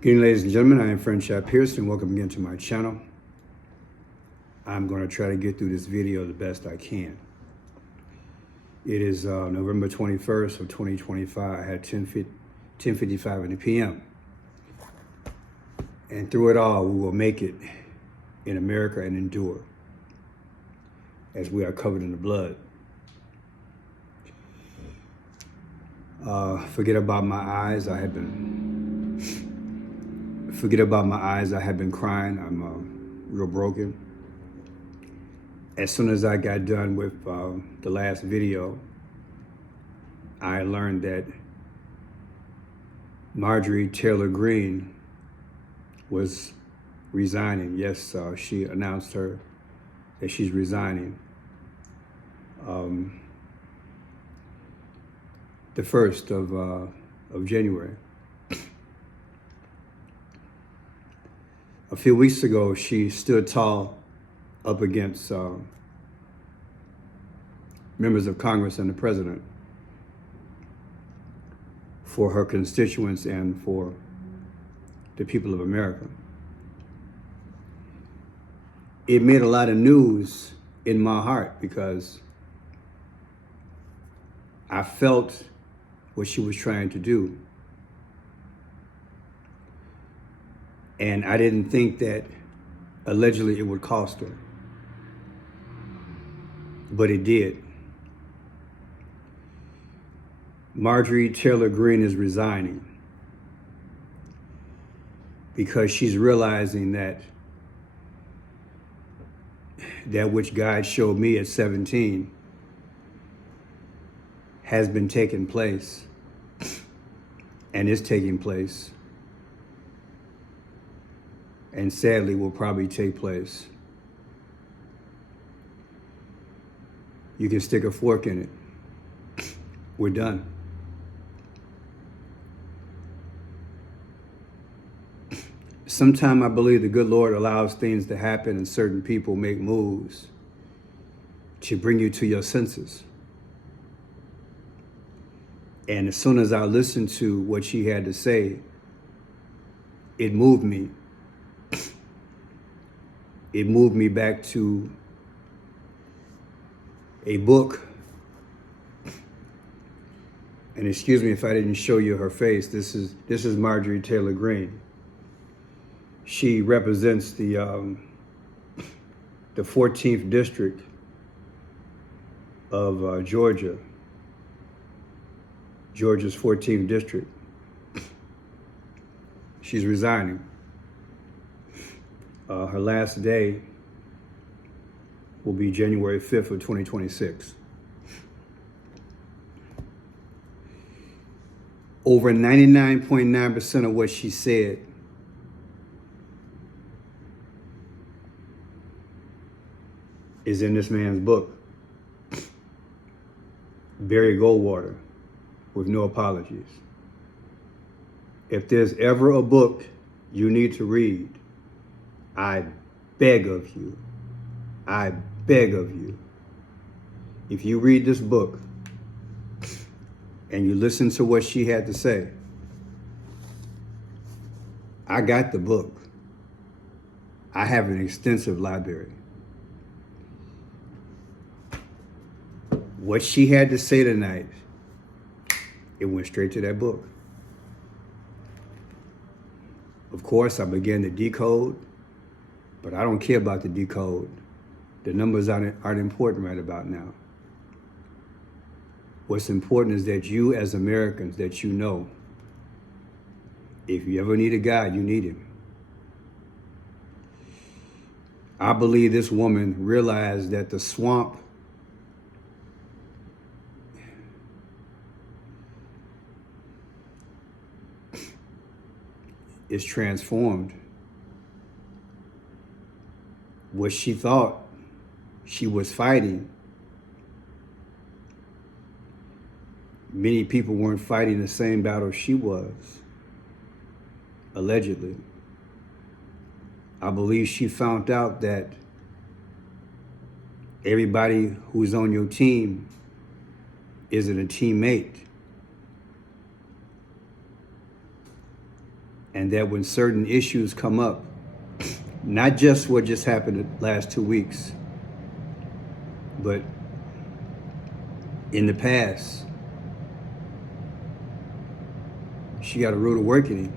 Good evening, ladies and gentlemen. I am Friendship Pearson. Welcome again to my channel. I'm going to try to get through this video the best I can. It is November 21st of 2025. I had 10:55 in the p.m. And through it all, we will make it in America and endure as we are covered in the blood. Forget about my eyes. I have been crying. I'm real broken. As soon as I got done with the last video, I learned that Marjorie Taylor Greene was resigning. Yes, she announced that she's resigning. The 1st of January. A few weeks ago, she stood tall up against members of Congress and the president for her constituents and for the people of America. It made a lot of news in my heart because I felt what she was trying to do. And I didn't think that allegedly it would cost her. But it did. Marjorie Taylor Greene is resigning because she's realizing that which God showed me at 17 has been taking place and is taking place, and sadly will probably take place. You can stick a fork in it. We're done. Sometimes I believe the good Lord allows things to happen and certain people make moves to bring you to your senses. And as soon as I listened to what she had to say, it moved me. It moved me back to a book. And excuse me if I didn't show you her face. This is Marjorie Taylor Greene. She represents the 14th district of Georgia. Georgia's 14th district. She's resigning. Her last day will be January 5th of 2026. Over 99.9% of what she said is in this man's book, Barry Goldwater, with no apologies. If there's ever a book you need to read, I beg of you, if you read this book and you listen to what she had to say, I got the book. I have an extensive library. What she had to say tonight, it went straight to that book. Of course, I began to decode, but I don't care about the decode. The numbers aren't important right about now. What's important is that you as Americans, that you know, if you ever need a guide, you need him. I believe this woman realized that the swamp is transformed. What she thought she was fighting, many people weren't fighting the same battle she was, allegedly. I believe she found out that everybody who's on your team isn't a teammate. and that when certain issues come up, not just what just happened the last 2 weeks, but in the past, she got a rude awakening.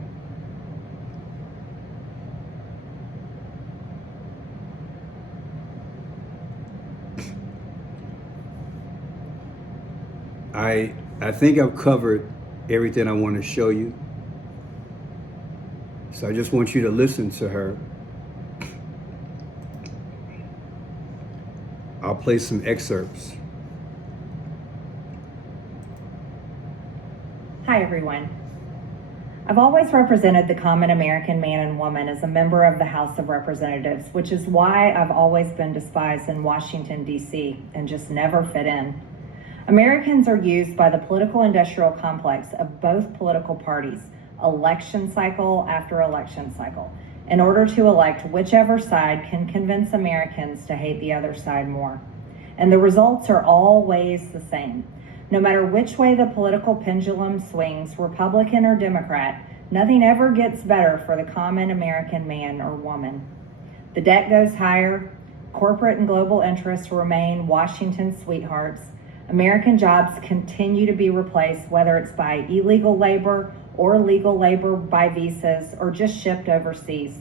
I think I've covered everything I want to show you. So I just want you to listen to her. I'll play some excerpts. Hi, everyone. I've always represented the common American man and woman as a member of the House of Representatives, which is why I've always been despised in Washington, D.C., and just never fit in. Americans are used by the political industrial complex of both political parties, election cycle after election cycle, in order to elect whichever side can convince Americans to hate the other side more. And the results are always the same. No matter which way the political pendulum swings, Republican or Democrat, nothing ever gets better for the common American man or woman. The debt goes higher, corporate and global interests remain Washington's sweethearts, American jobs continue to be replaced, whether it's by illegal labor or legal labor by visas or just shipped overseas.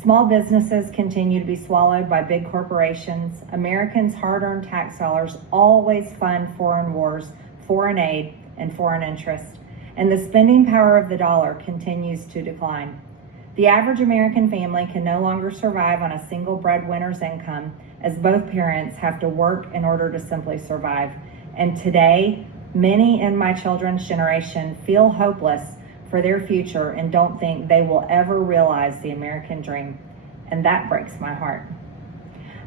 Small businesses continue to be swallowed by big corporations. Americans' hard-earned tax dollars always fund foreign wars, foreign aid, and foreign interest. And the spending power of the dollar continues to decline. The average American family can no longer survive on a single breadwinner's income, as both parents have to work in order to simply survive. And today, many in my children's generation feel hopeless for their future and don't think they will ever realize the American dream. And that breaks my heart.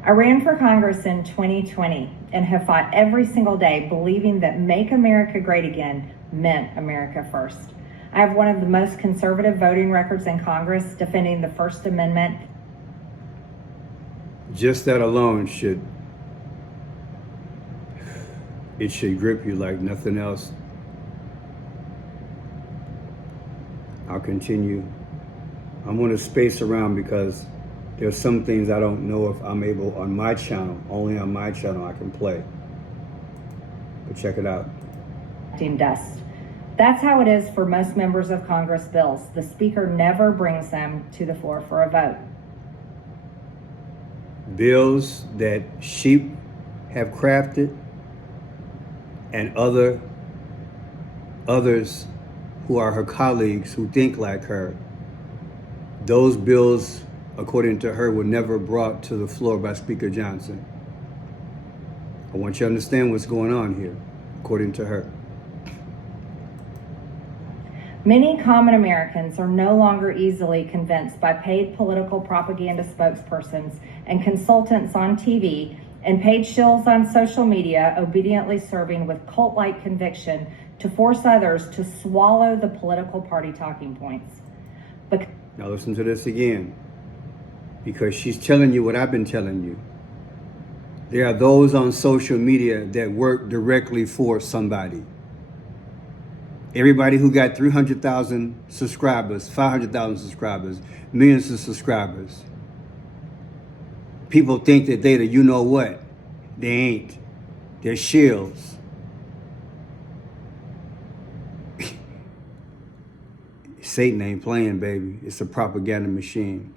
I ran for Congress in 2020 and have fought every single day believing that Make America Great Again meant America first. I have one of the most conservative voting records in Congress, defending the First Amendment. Just that alone should grip you like nothing else. I'll continue. I'm going to space around because there's some things I don't know if I'm able on my channel. Only on my channel I can play. But check it out. Dust. That's how it is for most members of Congress bills. The Speaker never brings them to the floor for a vote. Bills that sheep have crafted and others who are her colleagues who think like her, those bills, according to her, were never brought to the floor by Speaker Johnson. I want you to understand what's going on here, according to her. Many common Americans are no longer easily convinced by paid political propaganda spokespersons and consultants on TV and paid shills on social media, obediently serving with cult-like conviction to force others to swallow the political party talking points. Now listen to this again, because she's telling you what I've been telling you. There are those on social media that work directly for somebody. Everybody who got 300,000 subscribers, 500,000 subscribers, millions of subscribers. People think that they're the you-know-what. They ain't. They're shills. Satan ain't playing, baby. It's a propaganda machine.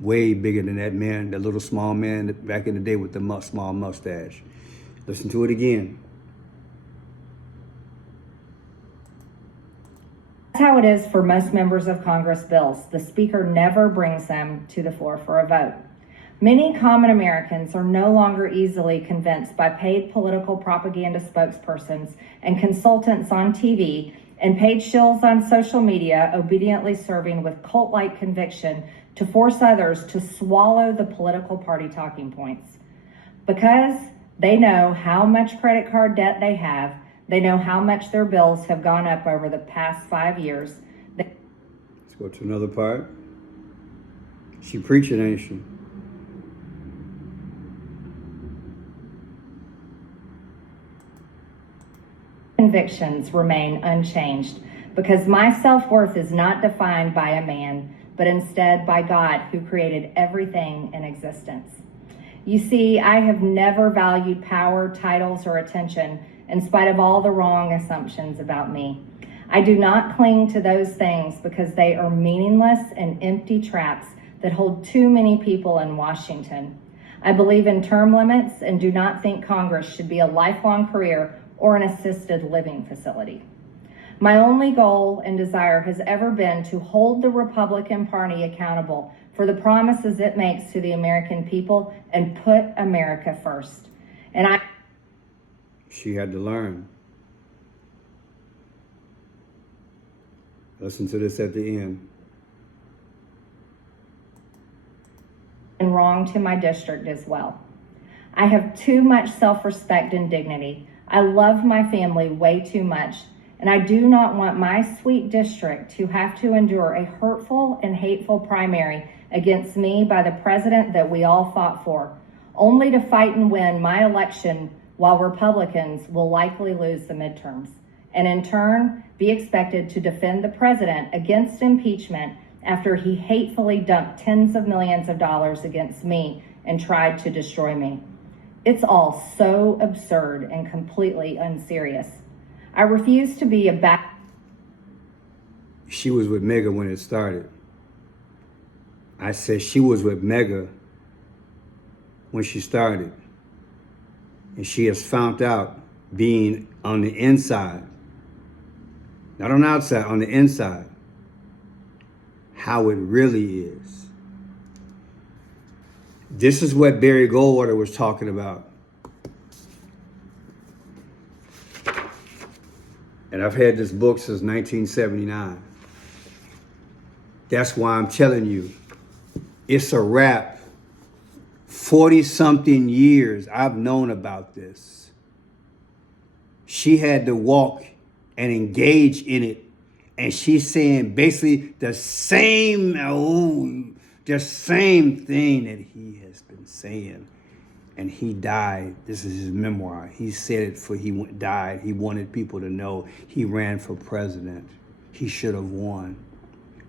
Way bigger than that man, that little small man back in the day with the small mustache. Listen to it again. That's how it is for most members of Congress bills. The Speaker never brings them to the floor for a vote. Many common Americans are no longer easily convinced by paid political propaganda spokespersons and consultants on TV and paid shills on social media, obediently serving with cult-like conviction to force others to swallow the political party talking points. Because they know how much credit card debt they have, they know how much their bills have gone up over the past 5 years. Let's go to another part. She preaching, ain't she? Convictions remain unchanged. because my self-worth is not defined by a man, but instead by God, who created everything in existence. You see, I have never valued power, titles, or attention in spite of all the wrong assumptions about me. I do not cling to those things because they are meaningless and empty traps that hold too many people in Washington. I believe in term limits and do not think Congress should be a lifelong career or an assisted living facility. My only goal and desire has ever been to hold the Republican Party accountable for the promises it makes to the American people and put America first. She had to learn. Listen to this at the end. And wrong to my district as well. I have too much self-respect and dignity. I love my family way too much, and I do not want my sweet district to have to endure a hurtful and hateful primary against me by the president that we all fought for, only to fight and win my election while Republicans will likely lose the midterms, and in turn be expected to defend the president against impeachment after he hatefully dumped tens of millions of dollars against me and tried to destroy me. It's all so absurd and completely unserious. I refuse to be a She was with Mega when it started. I said she was with Mega when she started. And she has found out, being on the inside, not on the outside, on the inside, how it really is. This is what Barry Goldwater was talking about. And I've had this book since 1979. That's why I'm telling you, it's a wrap. 40-something years I've known about this. She had to walk and engage in it. And she's saying basically the same thing that he has been saying. And he died. This is his memoir. He said it before he died. He wanted people to know he ran for president. He should have won.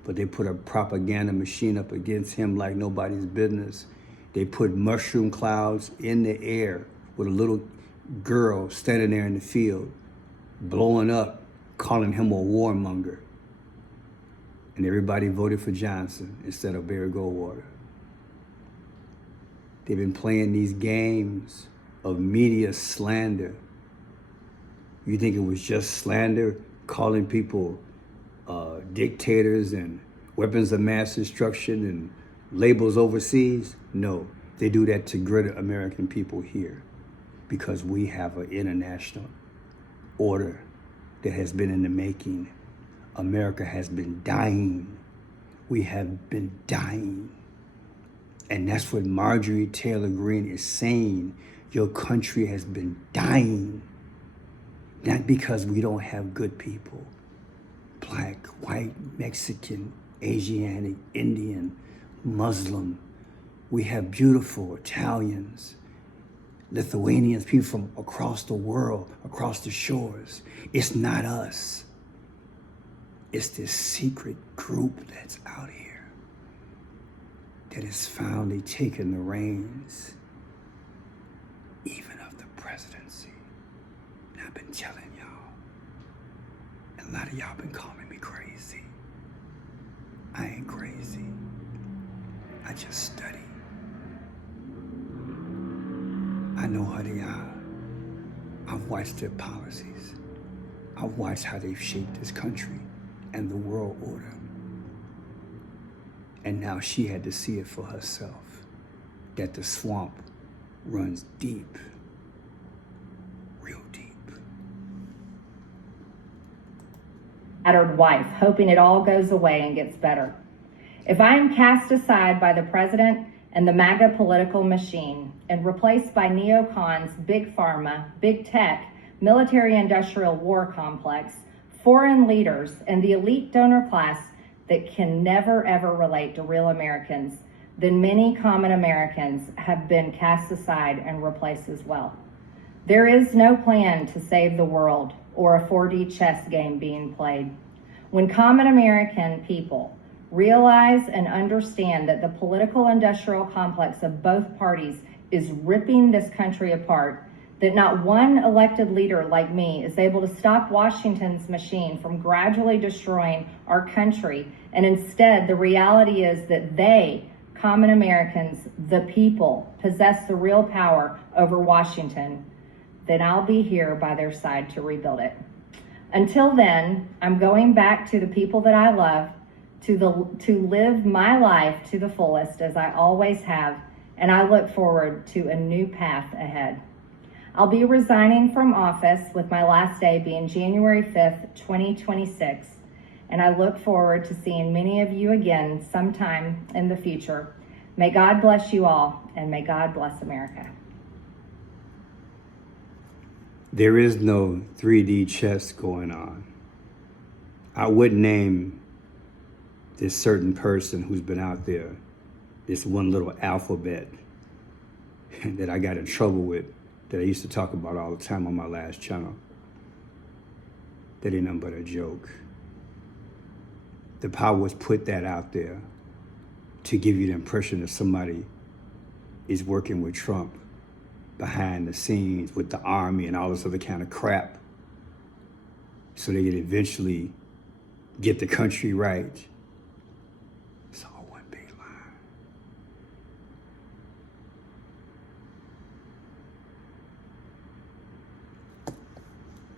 But they put a propaganda machine up against him like nobody's business. They put mushroom clouds in the air with a little girl standing there in the field, blowing up, calling him a warmonger. And everybody voted for Johnson instead of Barry Goldwater. They've been playing these games of media slander. You think it was just slander, calling people dictators and weapons of mass destruction and labels overseas? No, they do that to greater American people here because we have an international order that has been in the making. America has been dying. We have been dying. And that's what Marjorie Taylor Greene is saying. Your country has been dying. Not because we don't have good people. Black, white, Mexican, Asiatic, Indian, Muslim. We have beautiful Italians, Lithuanians, people from across the world, across the shores. It's not us. It's this secret group that's out here that has finally taken the reins, even of the presidency. And I've been telling y'all, and a lot of y'all been calling me crazy. I ain't crazy. I just study. I know how they are. I've watched their policies. I've watched how they've shaped this country and the world order. And now she had to see it for herself, that the swamp runs deep, real deep. Battered wife, hoping it all goes away and gets better. If I am cast aside by the president and the MAGA political machine and replaced by neocons, big pharma, big tech, military-industrial war complex, foreign leaders, and the elite donor class that can never ever relate to real Americans, then many common Americans have been cast aside and replaced as well. There is no plan to save the world or a 4D chess game being played. When common American people realize and understand that the political industrial complex of both parties is ripping this country apart, that not one elected leader like me is able to stop Washington's machine from gradually destroying our country, and instead the reality is that they, common Americans, the people, possess the real power over Washington, then I'll be here by their side to rebuild it. Until then, I'm going back to the people that I love, to live my life to the fullest as I always have, and I look forward to a new path ahead. I'll be resigning from office with my last day being January 5th, 2026, and I look forward to seeing many of you again sometime in the future. May God bless you all, and may God bless America. There is no 3D chess going on. I wouldn't name this certain person who's been out there, this one little alphabet that I got in trouble with, that I used to talk about all the time on my last channel. That ain't nothing but a joke. The powers put that out there to give you the impression that somebody is working with Trump behind the scenes with the army and all this other kind of crap, so they could eventually get the country right. It's all one big lie.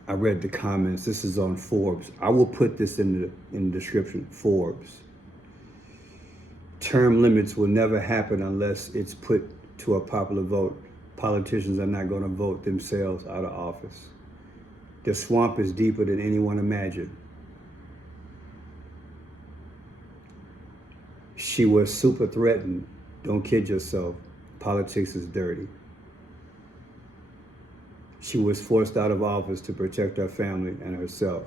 I read the comments. This is on Forbes. I will put this in the description. Forbes. Term limits will never happen unless it's put to a popular vote. Politicians are not going to vote themselves out of office. The swamp is deeper than anyone imagined. She was super threatened. Don't kid yourself. Politics is dirty. She was forced out of office to protect her family and herself.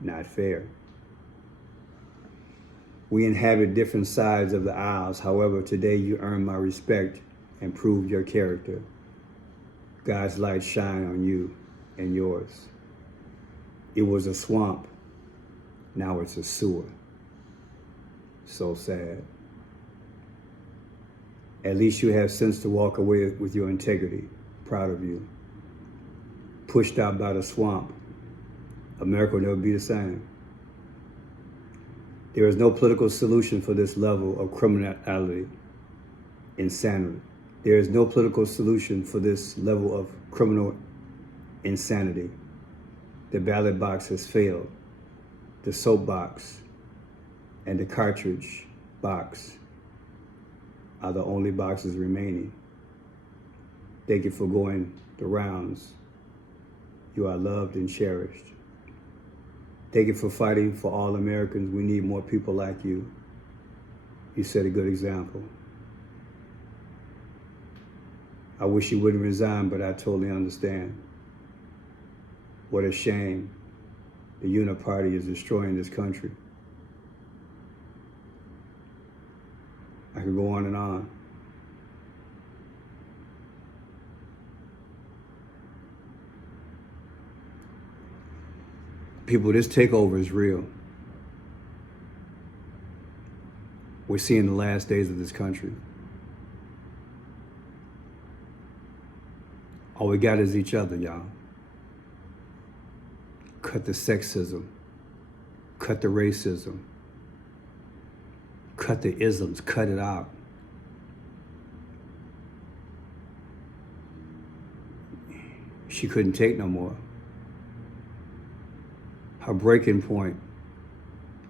Not fair. We inhabit different sides of the aisles. However, today you earn my respect and prove your character. God's light shine on you and yours. It was a swamp. Now it's a sewer. So sad. At least you have sense to walk away with your integrity. Proud of you. Pushed out by the swamp, America will never be the same. There is no political solution for this level of criminality, insanity. There is no political solution for this level of criminal insanity. The ballot box has failed. The soapbox and the cartridge box are the only boxes remaining. Thank you for going the rounds. You are loved and cherished. Thank you for fighting for all Americans. We need more people like you. You set a good example. I wish you wouldn't resign, but I totally understand. What a shame. The Uniparty is destroying this country. I could go on and on. People, this takeover is real. We're seeing the last days of this country. All we got is each other, y'all. Cut the sexism. Cut the racism. Cut the isms. Cut it out. She couldn't take no more. Her breaking point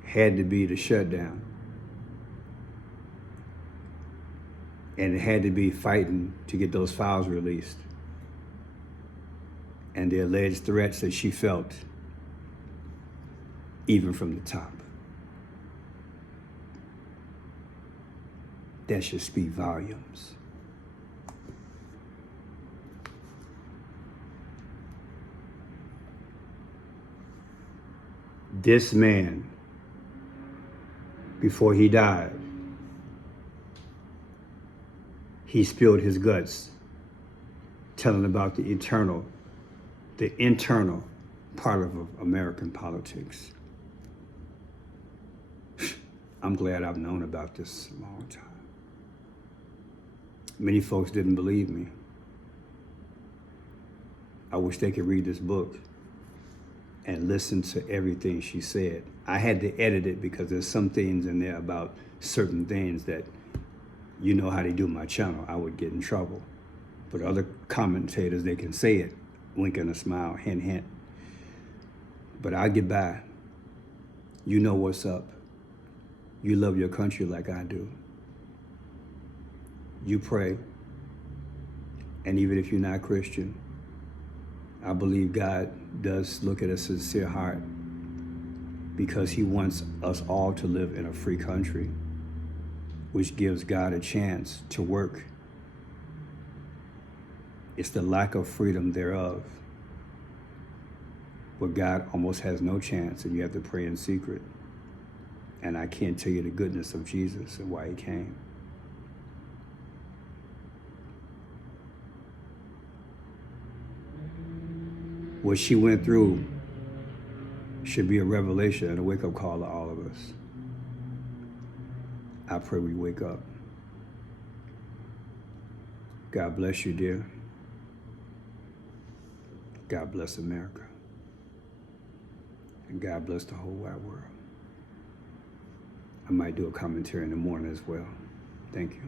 had to be the shutdown. And it had to be fighting to get those files released. And the alleged threats that she felt, even from the top. That should speak volumes. This man, before he died, he spilled his guts, telling about the internal part of American politics. I'm glad I've known about this a long time. Many folks didn't believe me. I wish they could read this book and listen to everything she said. I had to edit it because there's some things in there about certain things that, you know how they do my channel, I would get in trouble. But other commentators, they can say it, wink and a smile, hint, hint. But I get by. You know what's up. You love your country like I do. You pray. And even if you're not Christian, I believe God does look at a sincere heart because he wants us all to live in a free country, which gives God a chance to work. It's the lack of freedom thereof, where God almost has no chance and you have to pray in secret. And I can't tell you the goodness of Jesus and why he came. What she went through should be a revelation and a wake-up call to all of us. I pray we wake up. God bless you, dear. God bless America. And God bless the whole wide world. I might do a commentary in the morning as well. Thank you.